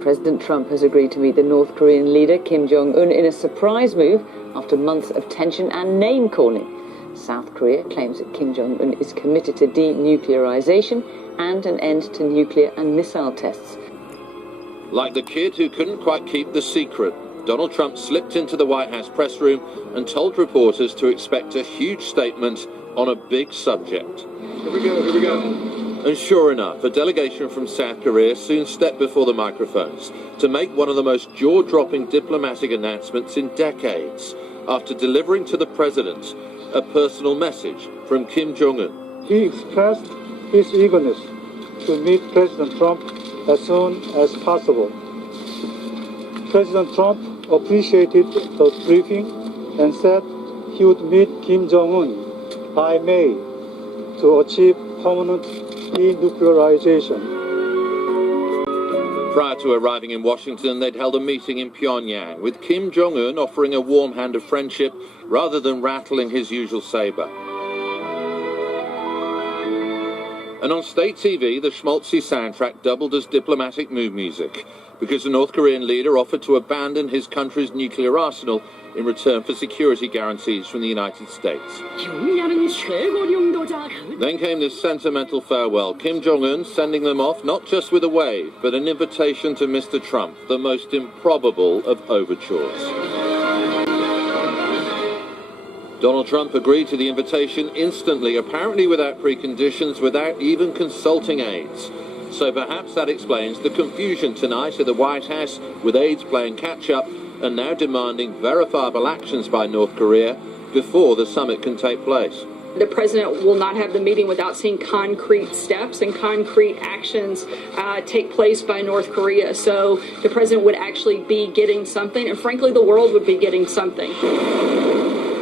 President Trump has agreed to meet the North Korean leader Kim Jong-un in a surprise move after months of tension and name-calling. South Korea claims that Kim Jong-un is committed to denuclearization and an end to nuclear and missile tests. Like the kid who couldn't quite keep the secret, Donald Trump slipped into the White House press room and told reporters to expect a huge statement on a big subject. Here we go. And sure enough, a delegation from South Korea soon stepped before the microphones to make one of the most jaw-dropping diplomatic announcements in decades, after delivering to the president a personal message from Kim Jong-un. He expressed his eagerness to meet President Trump as soon as possible. President Trump appreciated the briefing and said he would meet Kim Jong-un by May to achieve permanent denuclearization. Prior to arriving in Washington, they'd held a meeting in Pyongyang, with Kim Jong-un offering a warm hand of friendship rather than rattling his usual saber. And on state TV, the schmaltzy soundtrack doubled as diplomatic mood music, because the North Korean leader offered to abandon his country's nuclear arsenal in return for security guarantees from the United States. Then came this sentimental farewell, Kim Jong-un sending them off not just with a wave, but an invitation to Mr. Trump, the most improbable of overtures. Donald Trump agreed to the invitation instantly, apparently without preconditions, without even consulting aides. So perhaps that explains the confusion tonight at the White House, with aides playing catch-up and now demanding verifiable actions by North Korea before the summit can take place. The president will not have the meeting without seeing concrete steps and concrete actions take place by North Korea. So the president would actually be getting something, and frankly, the world would be getting something.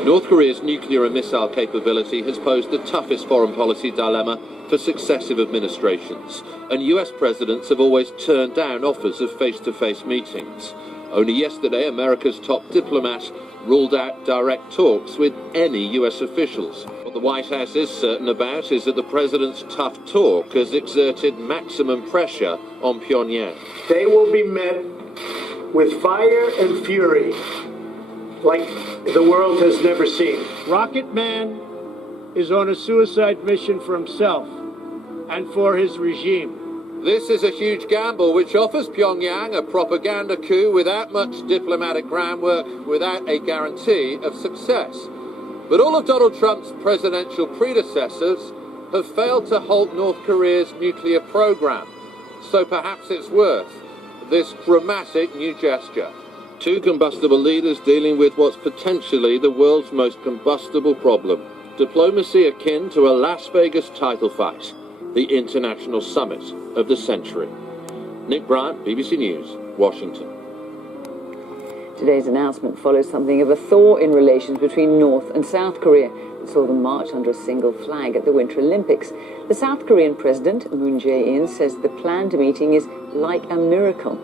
North Korea's nuclear and missile capability has posed the toughest foreign policy dilemma for successive administrations, and US presidents have always turned down offers of face-to-face meetings. Only yesterday, America's top diplomat ruled out direct talks with any US officials. What the White House is certain about is that the president's tough talk has exerted maximum pressure on Pyongyang. They will be met with fire and fury like the world has never seen. Rocket Man is on a suicide mission for himself and for his regime. This is a huge gamble which offers Pyongyang a propaganda coup without much diplomatic groundwork, without a guarantee of success. But all of Donald Trump's presidential predecessors have failed to halt North Korea's nuclear program. So perhaps it's worth this dramatic new gesture. Two combustible leaders dealing with what's potentially the world's most combustible problem. Diplomacy akin to a Las Vegas title fight. The international summit of the century. Nick Bryant, BBC News, Washington. Today's announcement follows something of a thaw in relations between North and South Korea. It saw them march under a single flag at the Winter Olympics. The South Korean president, Moon Jae-in, says the planned meeting is like a miracle.